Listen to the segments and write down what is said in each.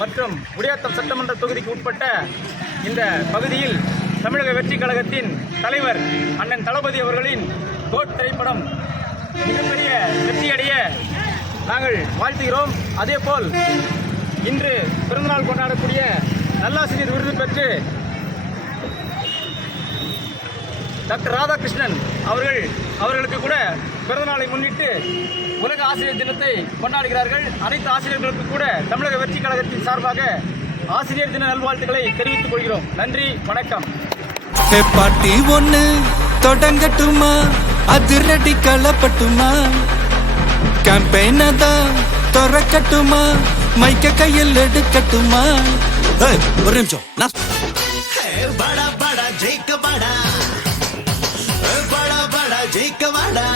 மற்றும் குடியாத்தம் சட்டமன்ற தொகுதிக்கு உட்பட்ட இந்த பகுதியில் தமிழக வெற்றி கழகத்தின் தலைவர் அண்ணன் தளபதி அவர்களின் கோட் திரைப்படம் மிகப்பெரிய வெற்றியடைய நாங்கள் வாழ்த்துகிறோம். அதேபோல் இன்று பிறந்தநாள் கொண்டாடக்கூடிய நல்லாசிரியர் விருது பெற்று டாக்டர் ராதாகிருஷ்ணன் அவர்களுக்கு கூட பிறந்தநாளை முன்னிட்டு உலக ஆசிரியர் தினத்தை கொண்டாடுகிறார்கள். அனைத்து ஆசிரியர்களுக்கு கூட தமிழக வெற்றி கழகத்தின் சார்பாக ஆசிரியர் தின நல்வாழ்த்துக்களை தெரிவித்துக் கொள்கிறோம். நன்றி, வணக்கம். பாட்டி ஒண்ணு தொடங்கட்டுமா, அதிரடி களப்பட்டுமா, கேம்பெயின தான் திறக்கட்டுமா, மைக்க கையில் எடுக்கட்டுமா. ஒரு நிமிஷம், படா படா ஜெயிக்க படா, படா படா ஜெயிக்க படா,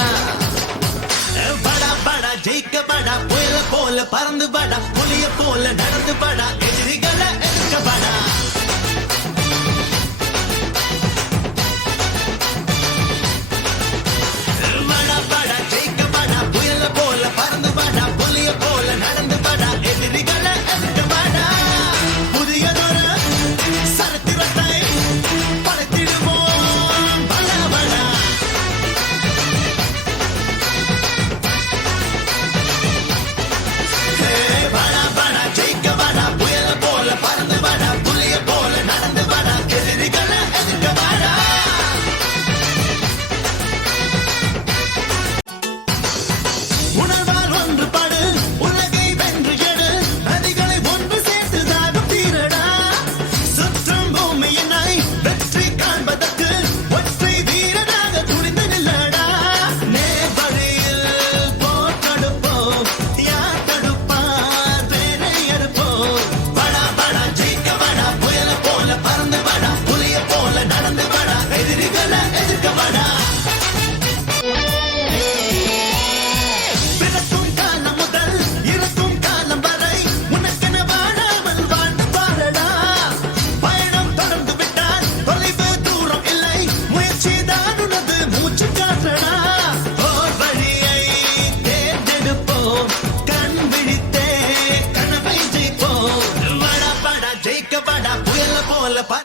படா படா ஜெயிக்க படா, புயல போல பறந்து படா, புலிய போல நடந்து படா, எதிரிகளை எதிர்க்க படா.